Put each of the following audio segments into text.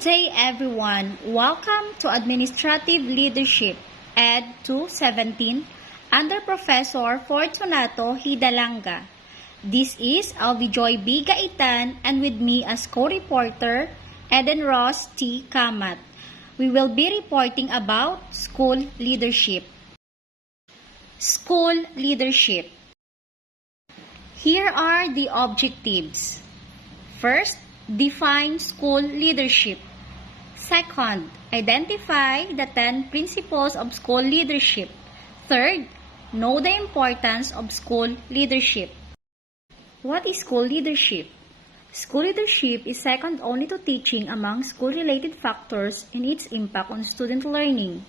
Good day, everyone. Welcome to Administrative Leadership, ED217, under Professor Fortunato Hidalanga. This is Joy B. Gaitan, and with me as co-reporter, Eden Ross T. Camat. We will be reporting about school leadership. School leadership. Here are the objectives. First, define school leadership. Second, identify the 10 principles of school leadership. Third, know the importance of school leadership. What is school leadership? School leadership is second only to teaching among school-related factors in its impact on student learning.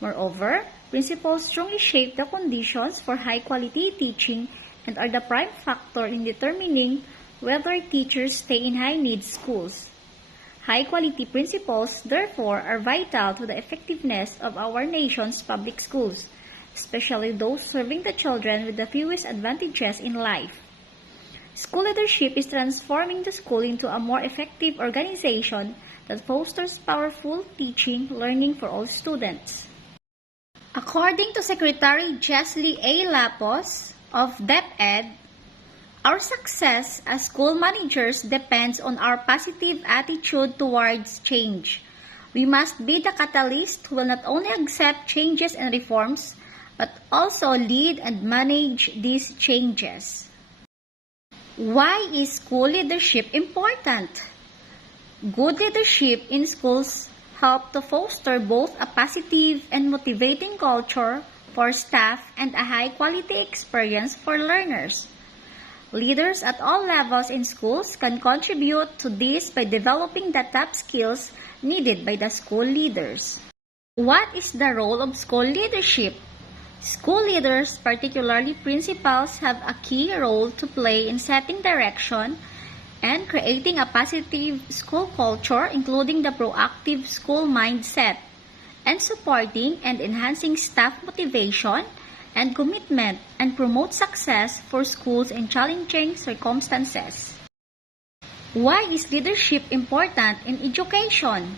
Moreover, principles strongly shape the conditions for high-quality teaching and are the prime factor in determining whether teachers stay in high-needs schools. High-quality principles, therefore, are vital to the effectiveness of our nation's public schools, especially those serving the children with the fewest advantages in life. School leadership is transforming the school into a more effective organization that fosters powerful teaching, learning for all students. According to Secretary Jesly A. Lapos of DepEd, our success as school managers depends on our positive attitude towards change. We must be the catalyst who will not only accept changes and reforms, but also lead and manage these changes. Why is school leadership important? Good leadership in schools help to foster both a positive and motivating culture for staff and a high-quality experience for learners. Leaders at all levels in schools can contribute to this by developing the top skills needed by the school leaders. What is the role of school leadership? School leaders, particularly principals, have a key role to play in setting direction and creating a positive school culture, including the proactive school mindset, and supporting and enhancing staff motivation and commitment, and promote success for schools in challenging circumstances. Why is leadership important in education?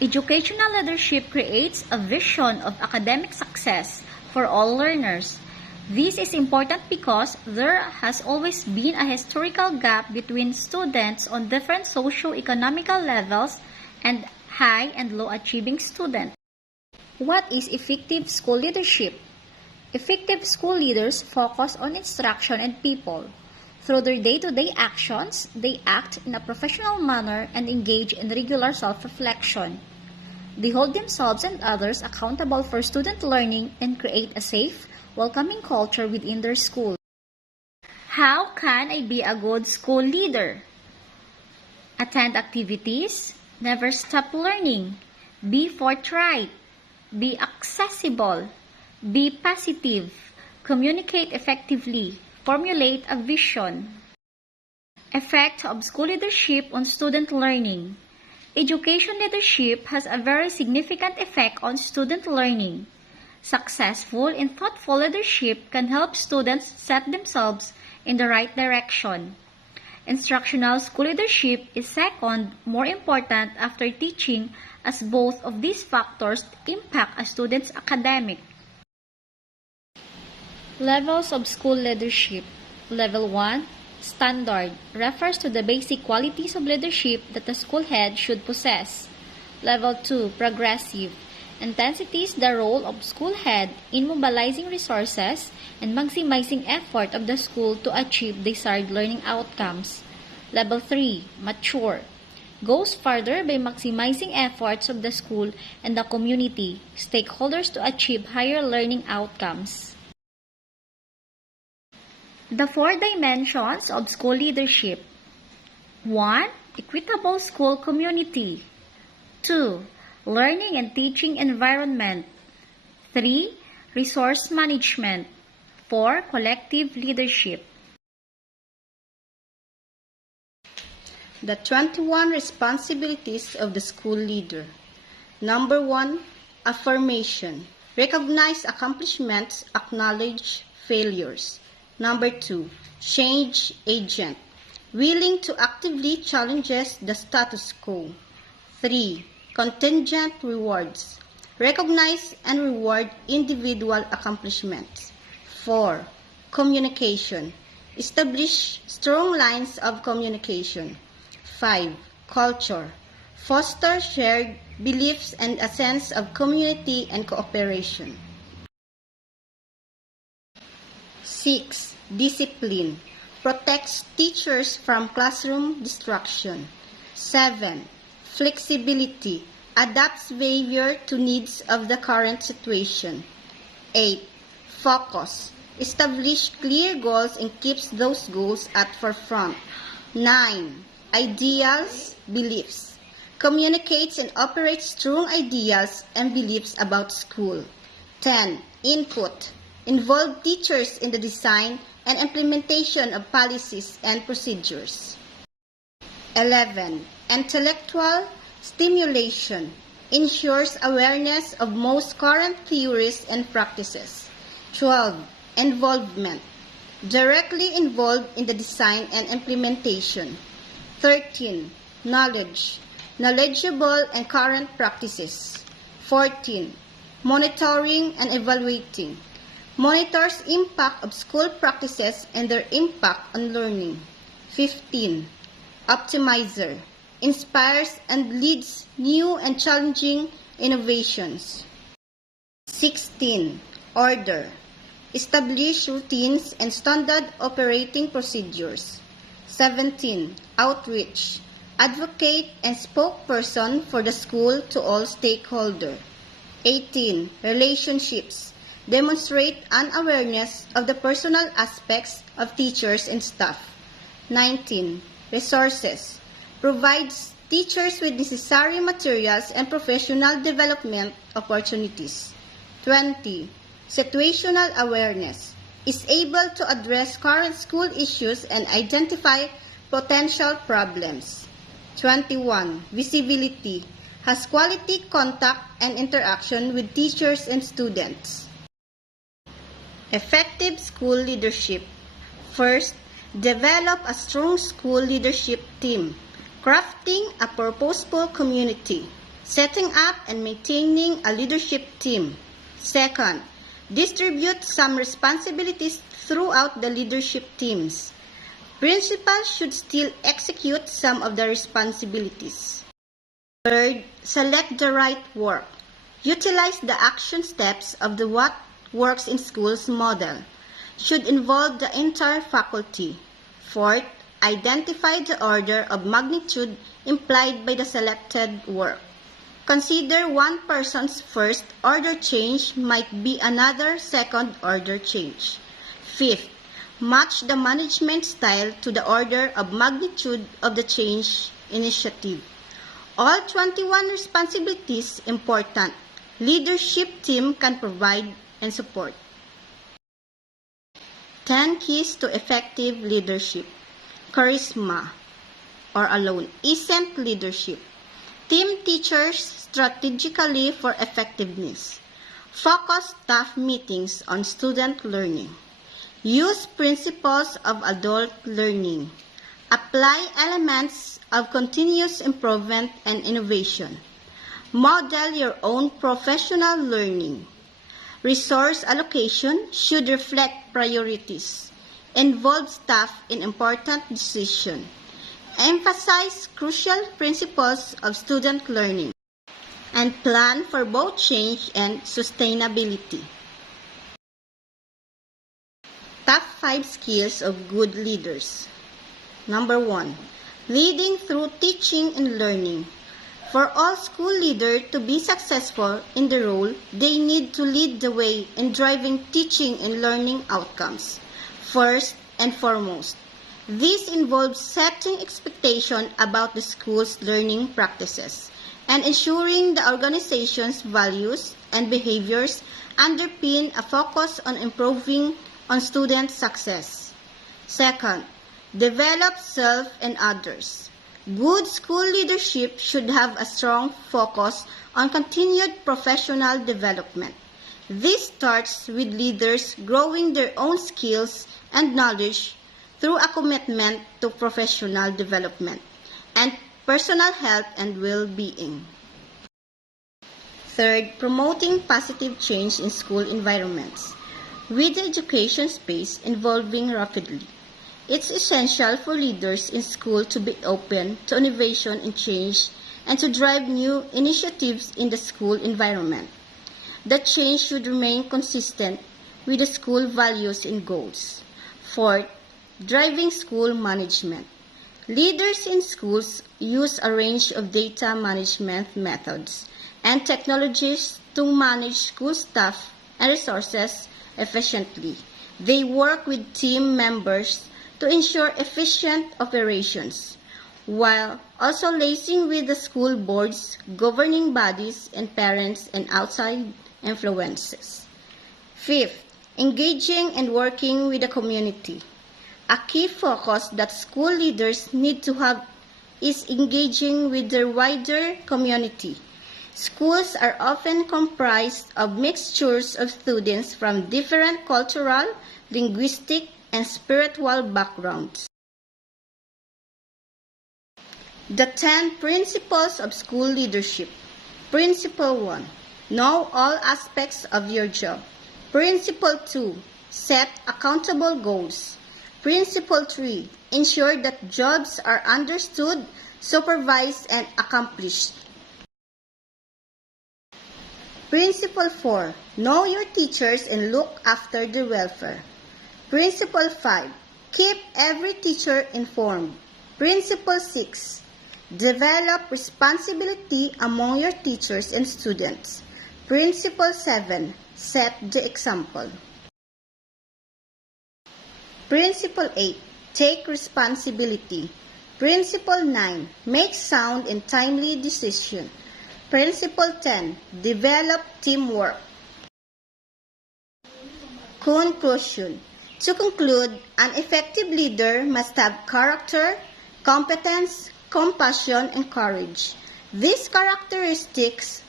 Educational leadership creates a vision of academic success for all learners. This is important because there has always been a historical gap between students on different socio-economical levels and high and low achieving students. What is effective school leadership? Effective school leaders focus on instruction and people. Through their day-to-day actions, they act in a professional manner and engage in regular self-reflection. They hold themselves and others accountable for student learning and create a safe, welcoming culture within their school. How can I be a good school leader? Attend activities, never stop learning, be forthright, be accessible, be positive, communicate effectively, formulate a vision. Effect of school leadership on student learning. Education leadership has a very significant effect on student learning. Successful and thoughtful leadership can help students set themselves in the right direction. Instructional school leadership is second, more important after teaching, as both of these factors impact a student's academic. Levels of school leadership. Level 1, Standard, refers to the basic qualities of leadership that the school head should possess. Level 2, Progressive, intensities the role of school head in mobilizing resources and maximizing effort of the school to achieve desired learning outcomes. Level 3, Mature, goes further by maximizing efforts of the school and the community, stakeholders to achieve higher learning outcomes. The 4 dimensions of school leadership. 1. Equitable school community. 2. Learning and teaching environment. 3. Resource management. 4. Collective leadership. The 21 responsibilities of the school leader. Number 1. Affirmation. Recognize accomplishments, acknowledge failures. Number 2, change agent, willing to actively challenge the status quo. 3. Contingent rewards. Recognize and reward individual accomplishments. 4. Communication. Establish strong lines of communication. 5. Culture. Foster shared beliefs and a sense of community and cooperation. 6. Discipline. Protects teachers from classroom distraction. 7. Flexibility. Adapts behavior to needs of the current situation. 8. Focus. Establish clear goals and keeps those goals at forefront. 9. Ideals, beliefs. Communicates and operates strong ideals and beliefs about school. 10. Input. Involve teachers in the design and implementation of policies and procedures. 11. Intellectual stimulation. Ensures awareness of most current theories and practices. 12. Involvement. Directly involved in the design and implementation. 13. Knowledge. Knowledgeable and current practices. 14. Monitoring and evaluating. Monitors impact of school practices and their impact on learning. 15. Optimizer. Inspires and leads new and challenging innovations. 16. Order. Establish routines and standard operating procedures. 17. Outreach. Advocate and spokesperson for the school to all stakeholders. 18. Relationships. Demonstrate an awareness of the personal aspects of teachers and staff. 19. Resources. Provides teachers with necessary materials and professional development opportunities. 20. Situational awareness. Is able to address current school issues and identify potential problems. 21. Visibility. Has quality contact and interaction with teachers and students. Effective school leadership. First, develop a strong school leadership team. Crafting a purposeful community. Setting up and maintaining a leadership team. Second, distribute some responsibilities throughout the leadership teams. Principals should still execute some of the responsibilities. Third, select the right work. Utilize the action steps of the What Works in Schools model. Should involve the entire faculty. Fourth, identify the order of magnitude implied by the selected work. Consider one person's first order change might be another second order change. Fifth, match the management style to the order of magnitude of the change initiative. All 21 responsibilities important. Leadership team can provide and support. 10 keys to effective leadership. Charisma or alone isn't leadership. Team teachers strategically for effectiveness. Focus staff meetings on student learning. Use principles of adult learning. Apply elements of continuous improvement and innovation. Model your own professional learning. Resource allocation should reflect priorities. Involve staff in important decisions. Emphasize crucial principles of student learning. And plan for both change and sustainability. Top 5 skills of good leaders. Number 1. Leading through teaching and learning. For all school leaders to be successful in the role, they need to lead the way in driving teaching and learning outcomes. First and foremost, this involves setting expectations about the school's learning practices and ensuring the organization's values and behaviors underpin a focus on improving on student success. Second, develop self and others. Good school leadership should have a strong focus on continued professional development. This starts with leaders growing their own skills and knowledge through a commitment to professional development and personal health and well-being. Third, promoting positive change in school environments. With the education space evolving rapidly, it's essential for leaders in school to be open to innovation and change and to drive new initiatives in the school environment. The change should remain consistent with the school values and goals. Fourth, driving school management. Leaders in schools use a range of data management methods and technologies to manage school staff and resources efficiently. They work with team members to ensure efficient operations, while also liaising with the school boards, governing bodies, and parents and outside influences. Fifth, engaging and working with the community. A key focus that school leaders need to have is engaging with their wider community. Schools are often comprised of mixtures of students from different cultural, linguistic, and spiritual backgrounds. The 10 Principles of School Leadership. Principle 1. Know all aspects of your job. Principle 2. Set accountable goals. Principle 3. Ensure that jobs are understood, supervised, and accomplished. Principle 4. Know your teachers and look after their welfare. Principle 5. Keep every teacher informed. Principle 6. Develop responsibility among your teachers and students. Principle 7. Set the example. Principle 8. Take responsibility. Principle 9. Make sound and timely decisions. Principle 10. Develop teamwork. Conclusion. To conclude, an effective leader must have character, competence, compassion, and courage. These characteristics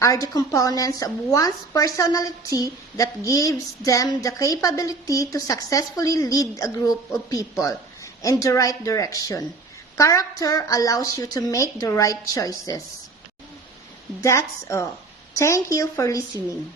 are the components of one's personality that gives them the capability to successfully lead a group of people in the right direction. Character allows you to make the right choices. That's all. Thank you for listening.